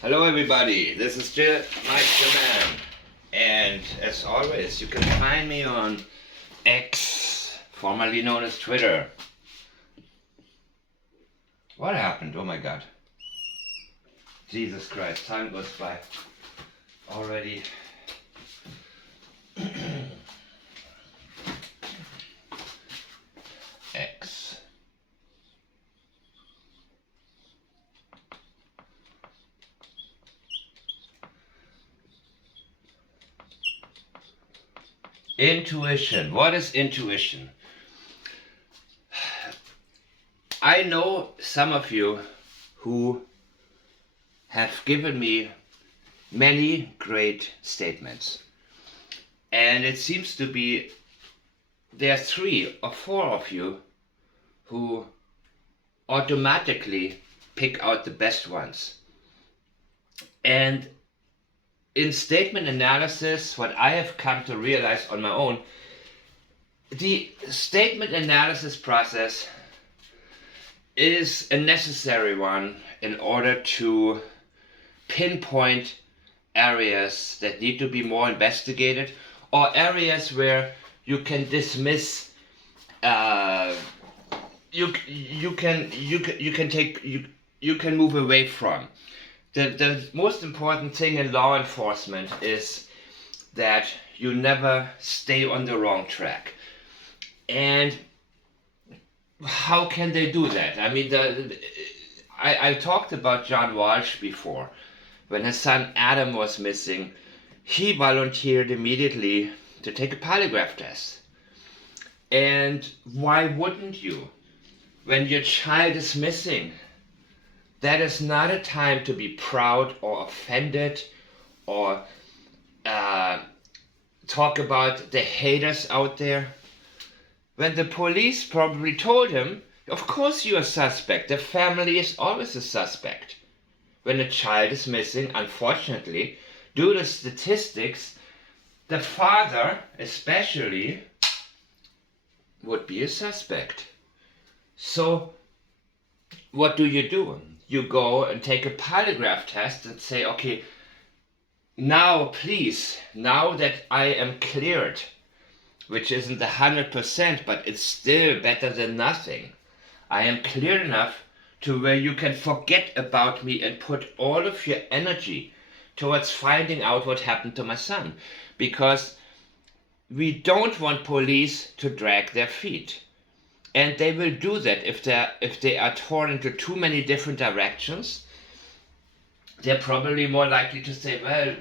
Hello everybody, this is still Mike the Man, and as always you can find me on X, formerly known as Twitter. What happened? Oh my god. Jesus Christ, time goes by already. X. Intuition. What is intuition? I know some of you who have given me many great statements. And it seems to be there are 3 or 4 of you who automatically pick out the best ones. And in statement analysis, what I have come to realize on my own, the statement analysis process is a necessary one in order to pinpoint areas that need to be more investigated, or areas where you can dismiss you can move away from. The most important thing in law enforcement is that you never stay on the wrong track. And how can they do that? I mean, I talked about John Walsh before. When his son Adam was missing, he volunteered immediately to take a polygraph test. And why wouldn't you? When your child is missing, that is not a time to be proud or offended or talk about the haters out there. When the police probably told him, of course you're a suspect, the family is always a suspect. When a child is missing, unfortunately, due to statistics, the father especially would be a suspect. So what do? You go and take a polygraph test and say, okay, now please, now that I am cleared, which isn't 100%, but it's still better than nothing. I am clear enough to where you can forget about me and put all of your energy towards finding out what happened to my son. Because we don't want police to drag their feet. And they will do that if they are torn into too many different directions. They're probably more likely to say, well,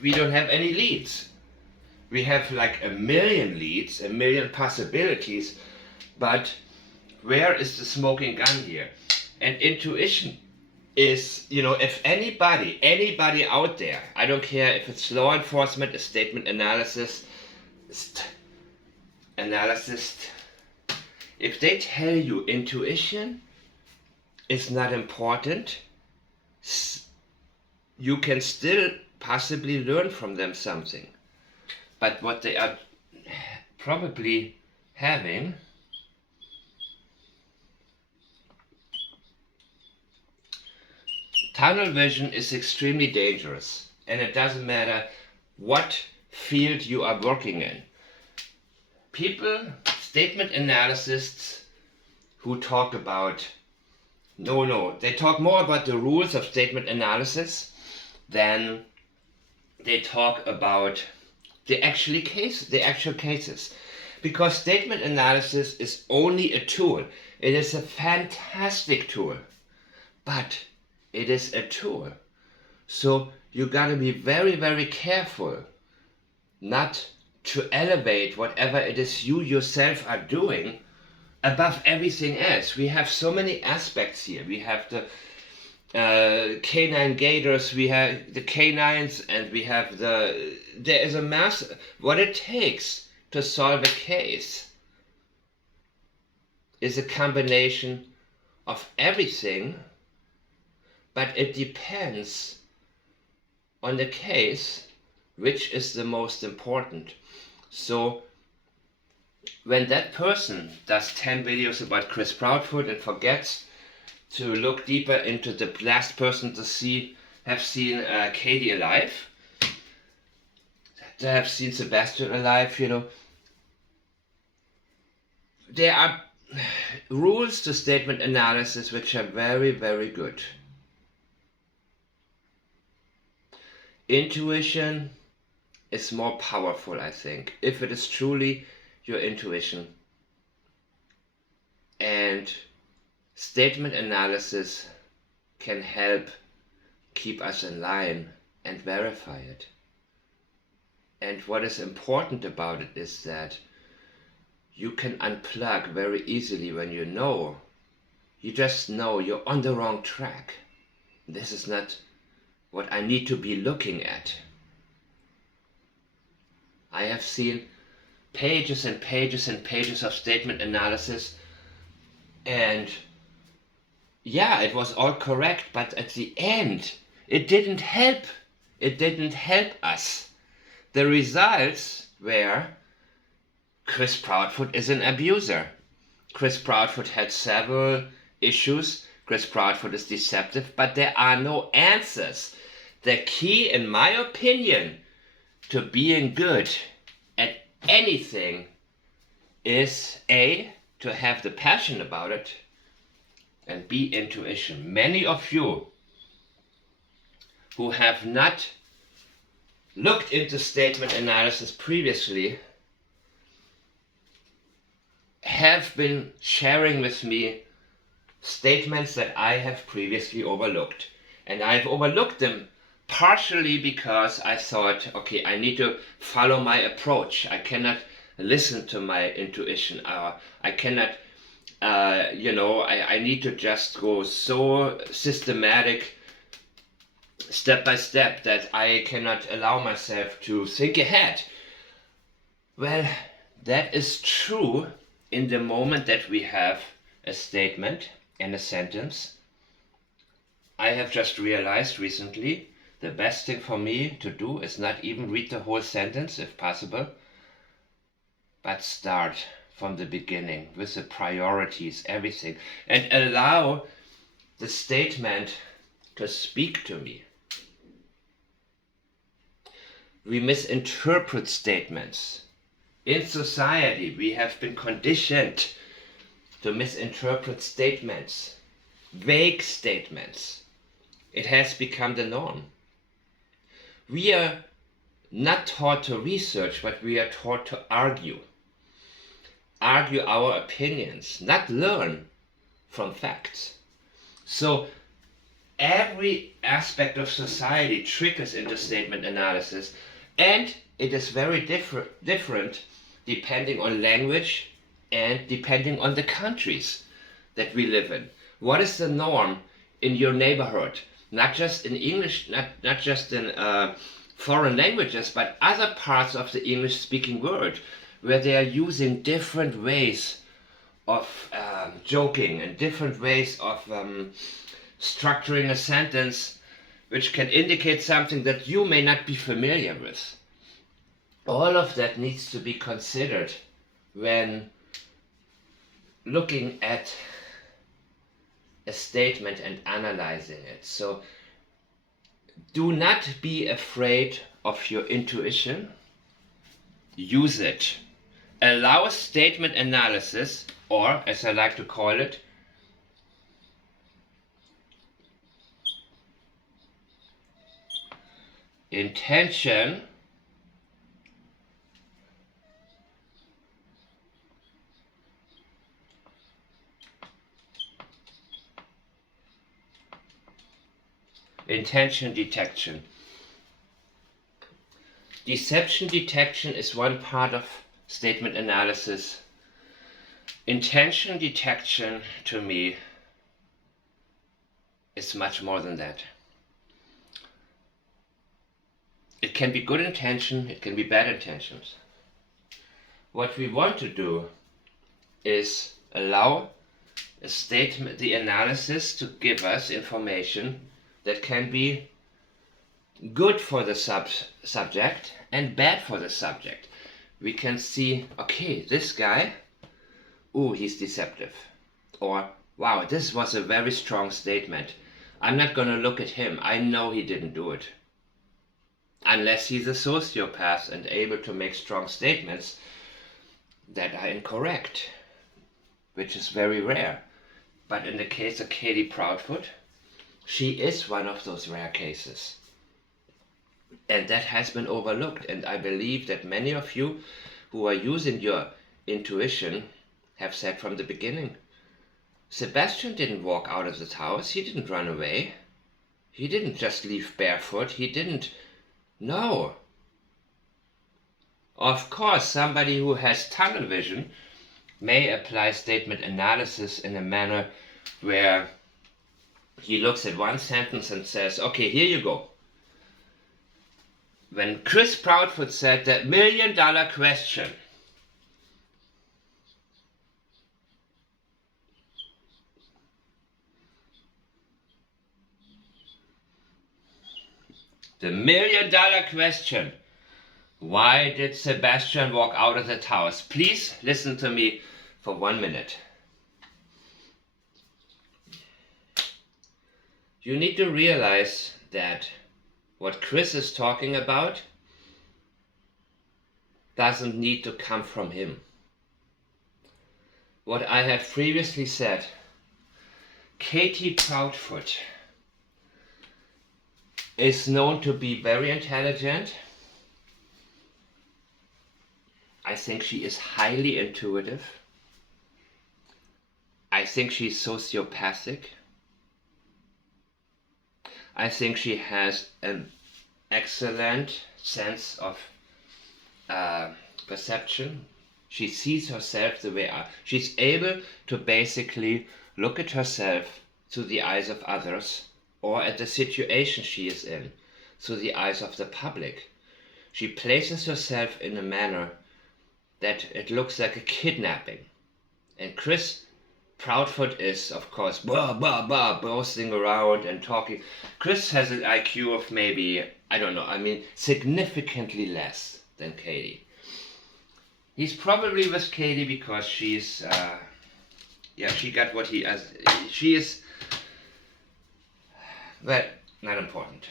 we don't have any leads. We have like 1,000,000 leads, 1,000,000 possibilities, but where is the smoking gun here? And intuition is, if anybody out there, I don't care if it's law enforcement, a statement analysis, if they tell you intuition is not important, you can still possibly learn from them something. But what they are probably having tunnel vision is extremely dangerous, and it doesn't matter what field you are working in. People, statement analysts who talk about, they talk more about the rules of statement analysis than they talk about the actual cases. Because statement analysis is only a tool. It is a fantastic tool, but it is a tool. So you gotta be very, very careful not to elevate whatever it is you yourself are doing above everything else. We have so many aspects here. We have the canine gators, we have the canines, and we have there is a mass, what it takes to solve a case is a combination of everything, but it depends on the case which is the most important. So when that person does 10 videos about Chris Proudfoot and forgets to look deeper into the last person to have seen Katie alive, to have seen Sebastian alive, there are rules to statement analysis which are very, very good. Intuition is more powerful, I think, if it is truly your intuition. And statement analysis can help keep us in line and verify it. And what is important about it is that you can unplug very easily when you just know you're on the wrong track. This is not what I need to be looking at. I have seen pages and pages and pages of statement analysis, and yeah, it was all correct, but at the end, it didn't help. It didn't help us. The results were Chris Proudfoot is an abuser. Chris Proudfoot had several issues. Chris Proudfoot is deceptive, but there are no answers. The key, in my opinion, to being good at anything is A, to have the passion about it, and B, intuition. Many of you who have not looked into statement analysis previously have been sharing with me statements that I have previously overlooked. And I've overlooked them partially because I thought, okay, I need to follow my approach. I cannot listen to my intuition. I cannot, I need to just go so systematic, step by step, that I cannot allow myself to think ahead. Well, that is true in the moment that we have a statement and a sentence. I have just realized recently the best thing for me to do is not even read the whole sentence if possible, but start from the beginning with the priorities, everything, and allow the statement to speak to me. We misinterpret statements. In society, we have been conditioned to misinterpret statements, vague statements. It has become the norm. We are not taught to research, but we are taught to argue. Argue our opinions, not learn from facts. So every aspect of society triggers into statement analysis, and it is very different depending on language and depending on the countries that we live in. What is the norm in your neighborhood? Not just in English, not just in foreign languages, but other parts of the English-speaking world, where they are using different ways of joking and different ways of structuring a sentence which can indicate something that you may not be familiar with. All of that needs to be considered when looking at a statement and analyzing it. So do not be afraid of your intuition. Use it. Allow statement analysis, or as I like to call it, intention detection. Deception detection is one part of statement analysis. Intention detection, to me, is much more than that. It can be good intention, it can be bad intentions. What we want to do is allow a statement, the analysis, to give us information that can be good for the subject and bad for the subject. We can see, okay, this guy, he's deceptive. Or Wow, this was a very strong statement. I'm not gonna look at him. I know he didn't do it. Unless he's a sociopath and able to make strong statements that are incorrect, which is very rare. But in the case of Katie Proudfoot, she is one of those rare cases. And that has been overlooked. And I believe that many of you who are using your intuition have said from the beginning, Sebastian didn't walk out of the house. He didn't run away. He didn't just leave barefoot. He didn't. No. Of course, somebody who has tunnel vision may apply statement analysis in a manner where he looks at one sentence and says, okay, here you go. When Chris Proudfoot said that $1 million question, the $1 million question, why did Sebastian walk out of that house? Please listen to me for 1 minute. You need to realize that what Chris is talking about doesn't need to come from him. What I have previously said, Katie Proudfoot is known to be very intelligent. I think she is highly intuitive. I think she's sociopathic. I think she has an excellent sense of perception. She sees herself the way she's able to basically look at herself through the eyes of others, or at the situation she is in through the eyes of the public. She places herself in a manner that it looks like a kidnapping. And Chris Proudfoot is, of course, boasting around and talking. Chris has an IQ of maybe, I don't know, significantly less than Katie. He's probably with Katie because she's, she got what he has. She is, well, not important.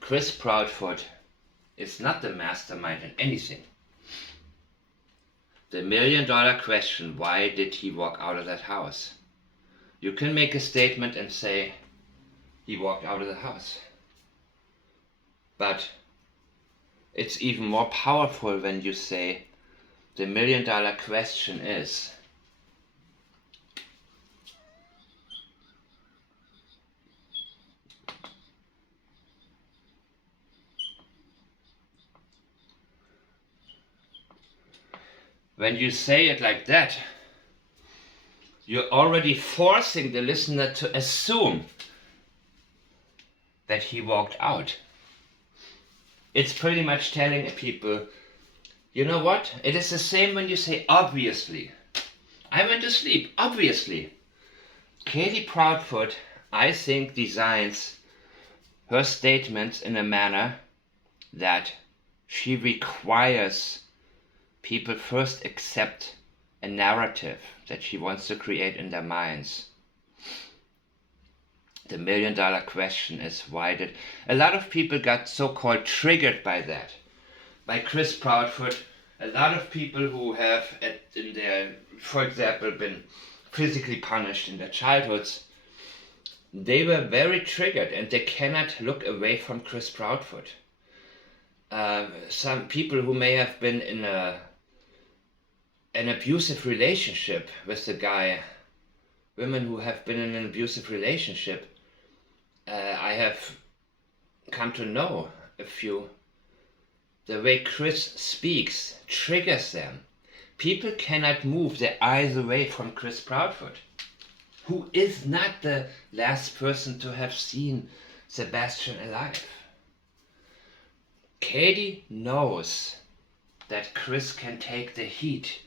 Chris Proudfoot is not the mastermind in anything. The $1 million question, why did he walk out of that house? You can make a statement and say he walked out of the house. But it's even more powerful when you say the $1 million question is, when you say it like that, you're already forcing the listener to assume that he walked out. It's pretty much telling people, you know what? It is the same when you say obviously. I went to sleep, obviously. Katie Proudfoot, I think, designs her statements in a manner that she requires people first accept a narrative that she wants to create in their minds. The $1 million question is, why did a lot of people got so-called triggered by that, by Chris Proudfoot? A lot of people who have in their, for example, been physically punished in their childhoods, they were very triggered and they cannot look away from Chris Proudfoot. Some people who may have been in an abusive relationship with the guy, women who have been in an abusive relationship, I have come to know a few. The way Chris speaks triggers them. People cannot move their eyes away from Chris Proudfoot, who is not the last person to have seen Sebastian alive. Katie knows that Chris can take the heat.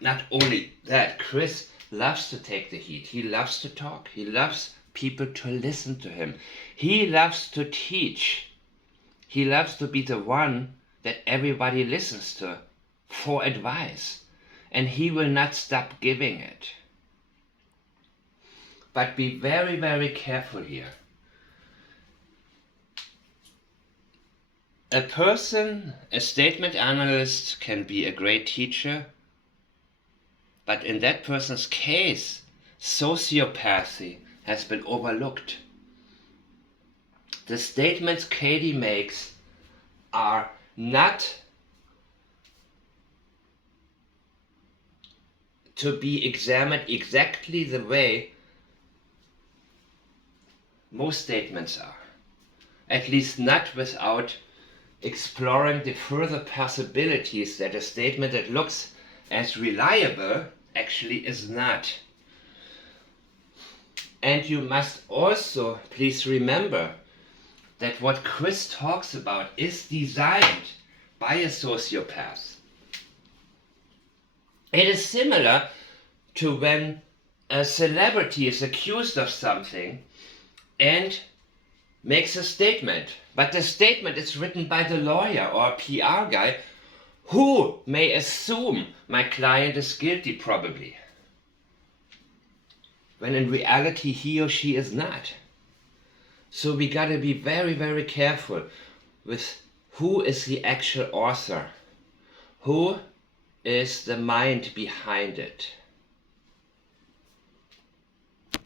Not only that, Chris loves to take the heat. He loves to talk. He loves people to listen to him. He loves to teach. He loves to be the one that everybody listens to for advice. And he will not stop giving it. But be very, very careful here. A statement analyst can be a great teacher, but in that person's case, sociopathy has been overlooked. The statements Katie makes are not to be examined exactly the way most statements are. At least not without exploring the further possibilities that a statement that looks as reliable actually is not. And you must also please remember that what Chris talks about is designed by a sociopath. It is similar to when a celebrity is accused of something and makes a statement, but the statement is written by the lawyer or a PR guy who may assume my client is guilty, probably, when in reality he or she is not. So we gotta be very, very careful with who is the actual author, who is the mind behind it.